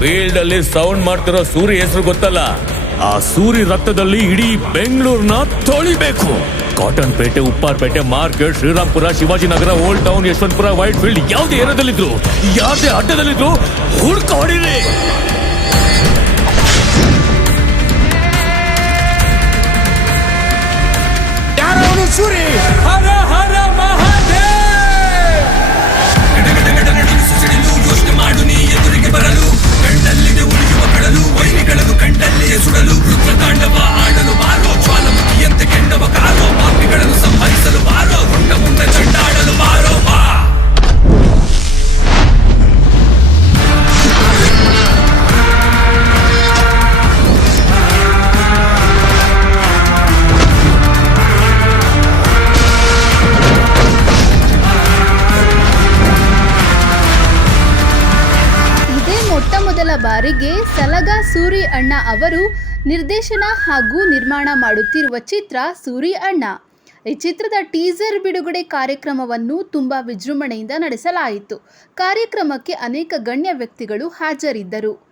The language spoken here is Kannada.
ಫೀಲ್ಡ್ ಅಲ್ಲಿ ಸೌಂಡ್ ಮಾಡ್ತಿರೋ ಸೂರಿ ಹೆಸರು ಗೊತ್ತಲ್ಲ? ಆ ಸೂರಿ ರಕ್ತದಲ್ಲಿ ಇಡೀ ಬೆಂಗಳೂರ್ನ ತೊಳಿಬೇಕು. Cottonpet, Upparpet, market, Srirampura, Shivajinagar, old town, Yeshwanthpur, Whitefield, ಯಾವುದೇ ಏರಿಯಾದಲ್ಲಿದ್ರು, ಯಾವುದೇ ಅಡ್ಡದಲ್ಲಿದ್ರು ಹುಡ್ಕ ಹೊಡೀರಿ. ಯಾರವನು ಸೂರಿ? ಹರ ಹರ ಮಹಾದೇವ್. ಯೋಚನೆ ಮಾಡು ನೀ ಎದುರಿಗೆ ಬರಲು, ಕಣ್ಣಲ್ಲಿದೆ ಉಳಿಯುವ ಕಡಲು, ವೈರಿಗಳನ್ನು ಕಂಡಲ್ಲಿಯೇ ಸುಡಲು, ರುದ್ರತಾಂಡವ ಆಡಲು ಬಾರೋ, ಜ್ವಾಲಮುಖಿಯಂತೆ ಕೆಂಡವ ಕಾರೋ, ಪಾಪಿಗಳನ್ನು ಸಂಹರಿಸಲು ಬಾರೋ, ಹೊಂಡ ಮುಂದೆ ಚಂಡಾಡಲು ಬಾರೋ ಬಾ. ಮೊದಲ ಬಾರಿಗೆ ಸಲಗ ಸೂರಿ ಅಣ್ಣ ಅವರು ನಿರ್ದೇಶನ ಹಾಗೂ ನಿರ್ಮಾಣ ಮಾಡುತ್ತಿರುವ ಚಿತ್ರ ಸೂರಿ ಅಣ್ಣ. ಈ ಚಿತ್ರದ ಟೀಸರ್ ಬಿಡುಗಡೆ ಕಾರ್ಯಕ್ರಮವನ್ನು ತುಂಬಾ ವಿಜೃಂಭಣೆಯಿಂದ ನಡೆಸಲಾಯಿತು. ಕಾರ್ಯಕ್ರಮಕ್ಕೆ ಅನೇಕ ಗಣ್ಯ ವ್ಯಕ್ತಿಗಳು ಹಾಜರಿದ್ದರು.